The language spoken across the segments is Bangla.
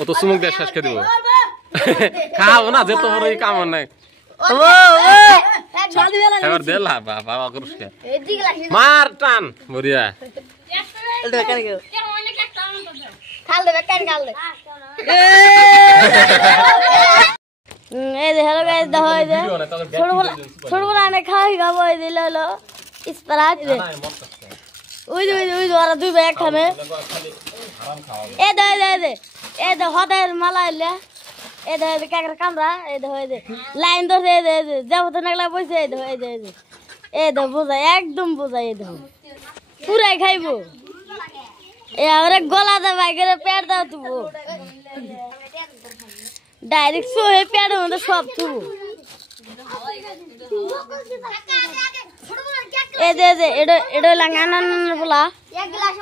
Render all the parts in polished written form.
ও তো চুমুক দিয়ে শেষ করে দিব খাও না যে তোমার ওই কাম নাই এবার দেলা বাবা করছে মার টান বড়িয়া খাল দে বেকার খাল দে এই যে হ্যালো গাইস দেখো এই যে ছোটবেলা আমি খাবো এই দিল হলো স্প্রাইট দে ওই ওরা দুই ভাই একখানে এই দে হদের মালা এলে এই দে কাকড়া কামড়া এই দে লাইন ধরে এই দে যাবত নাগলা বইছে এই দে বোঝা একদম বোঝা এই দে পুরাই খাইবো এ আরে গলা দে ভাই করে পেট দাও তুবো ডাইরেক্ট সোহে পেটের মধ্যে সব তুবো এই দে এটা লাগানা বলা এক গ্লাস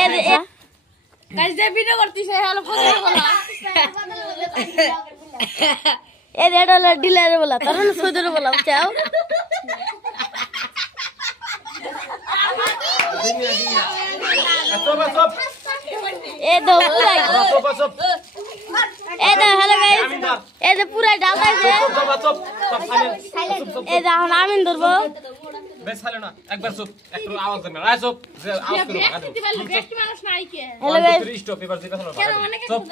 এই দে গাইস যে ভিডিও করতেছে হলো ফটো বলা এই দে এটা ডিলার বলা তখন সদর বলা চাও এই দে পুরাই এই দে হ্যালো গাইস এই যে পুরাই ডালতাছে এই দে এখন আমিন ধরবো বেশ ভালো না একবার চুপ একটু আওয়াজ দেন না চুপ যে আওয়াজ করো ব্যক্তি মানুষ নাই কি হ্যালো গাইস স্টপ পেপার দিতে হলো চুপ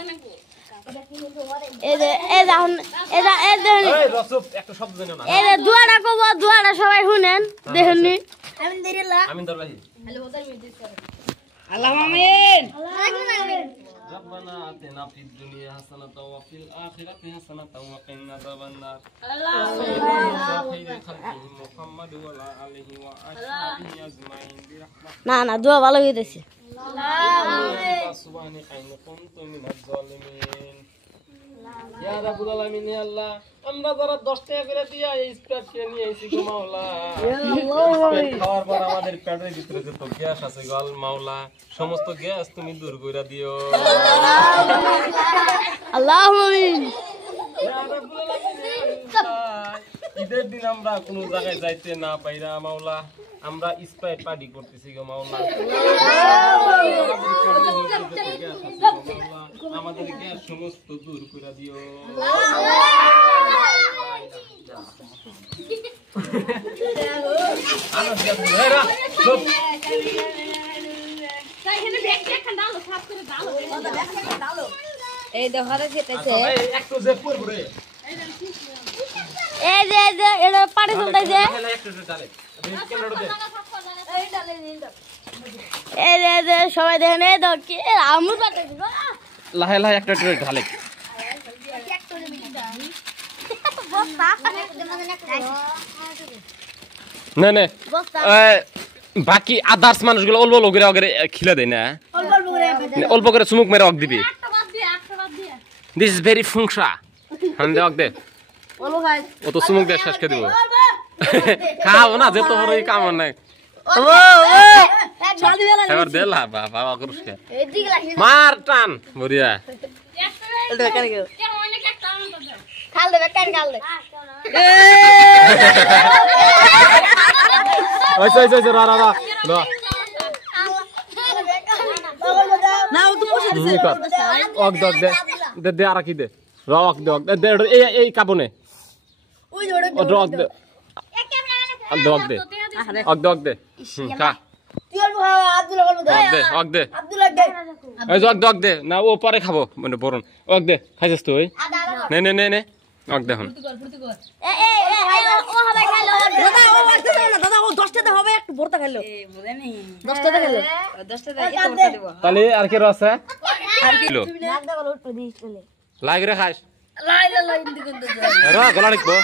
এই যে এখন এই চুপ একটু শব্দ দেন না এই যে দুয়াটা কব দুয়াটা সবাই শুনেন দেখুননি আমিন ধরিলা আমিন ধর ভাই হ্যালো ওদের মিউজিক করে আল্লাহ আমিন ربنا آتنا في الدنيا حسنة وفي الآخرة حسنة وقنا عذاب النار خير خلقه محمد وعلى آله وأصحابه أجمعين برحمتك না দোয়া ভালো হইতেছে سبحانك إن كنت من الظالمين يا رب العالمين يا الله আমরা যারা 10 টাকা করে দিয়া এই স্প্রাইট খেয়ে নিয়ে এসেছি গো মাওলা খাওয়ার পর আমাদের পেটের ভিতরে যে তো গ্যাস আছে গল মাওলা সমস্ত গ্যাস তুমি দূর কইরা দিও আল্লাহুম্মা আমিন ইয়া রাব্বুল আলামিন ঈদের দিন আমরা কোন জায়গায় যাইতে না পাইরা মাওলা আমরা স্প্রাইট পার্টি করতেছি গো মাওলা আমাদের গ্যাস সমস্ত দূর কইরা দিও এই দহরে যেতেছে একটু যে পড়বে এই যে এটা পাড়ি চলতেছে এই যে সবাই দেখেন এই দাও কি আমু পাতে লাহে লাহে একটা ঢালে না না বাকি আদার্স মানুষগুলো অল্প অল্প করে আগে খিলা দেয় না অল্প করে চুমুক মেরে অক দিবি দিস ইজ ভেরি ফুংসা হান দে অক দে ও তো চুমুক দিয়ে শেষ করে দিব খাও না যে তোমার ওই কাম নাই এবার দেলা বাবা করছে মার টান বড়িয়া খাল দে বেকার খাল দে ওই রা না ও তো বসে দিছে অক দক দে দে আর কি দে রক দক দে এই কাবনে ওই জোড়ে অক দে দক দে অক দে খা তুই অল্প খাওয়া আব্দুল্লাহ বলবো দে অক দে আব্দুল্লাহ দে এই দক দে না ও পরে খাবো মানে বরণ অক দে খাইছিস তুই নে অক দে হন ও হবে খাইলো দাদা ও আসতে দাও না দাদা ও 10 টাকা হবে একটু ভর্তা খাইলো এ বুঝে নি 10 টাকা খাইলো 10 টাকা এত ভর্তা দেব তাহলে আর কি রসে আর কিলো নাক দাও লোট করে দিস চলে লাগে খাস লাই ইন্দি কোন দে রা গলা লিখবো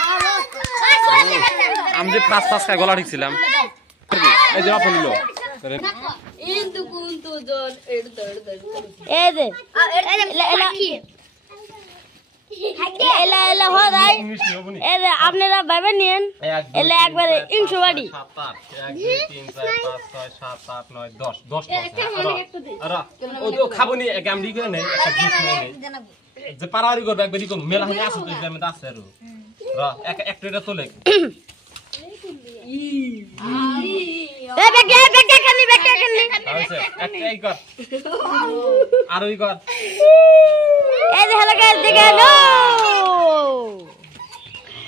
আমি যে ফাস খাই গলা লিখছিলাম এই যে আপন নিলো ইন্দু কোন তো জল এড এই যে এলা হো রাই এই যে আপনারা ভাবে নিয়েন এলা একবারে 300 বাড়ি 7 8 1 2 3 4 5 6 7 8 9 10 10 আরে ও খাবো নি গামডি করে নে যে পারারি করবে একবারই কোন মেলা হয়ে আসে তো এর মধ্যে আছে আর রা একটা তোলে এ বেকে খালি হইছে একটাই কর আরই কর এই যে হ্যালো গাইস দেখে নো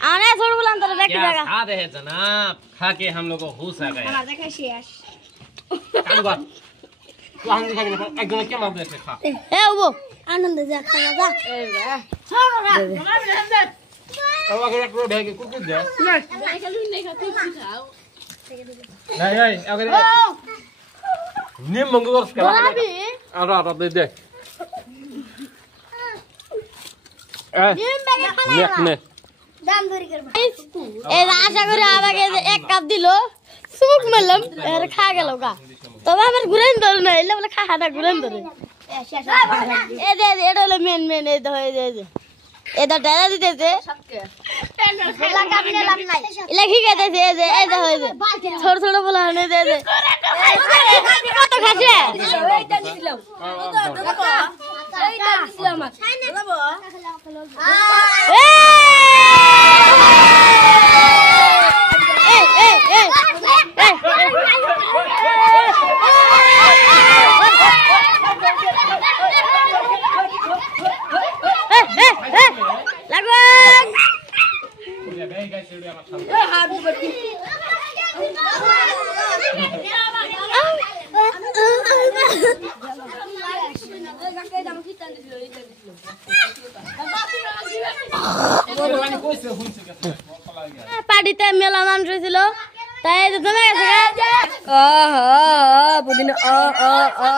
आने छोड़ बुलान तेरे बैठ क्या जाएगा खा रहे हैं जनाब खा के हम लोग को होश आ गया हमारा देखा शेष काम कर तू हम दिखा के एक जन क्या मार दे खा ए वो आनंद जा खाना जा ए बे छोड़ रहा अब अगर एक रोड है कि कुछ दे नहीं खाओ नहीं अगर निम मंगो कर के बड़ा भी आ दे निम बैग खाना ने दाम धरी कर ए आशा करे आवे एक कप दिलो सुमुक मलम एरे खा गेलो का तब हमर गुरेन दर न इले बोले खा खाना गुरेन दर ए दे एडोले main A they A the डाला दे दे बोला काटने लग नहीं इले की कहते थे ए दे छोड़ छोड़ बोलाने दे कत खासे পার্টিতে মেলা মানুষ ছিল তাই জমে গেছে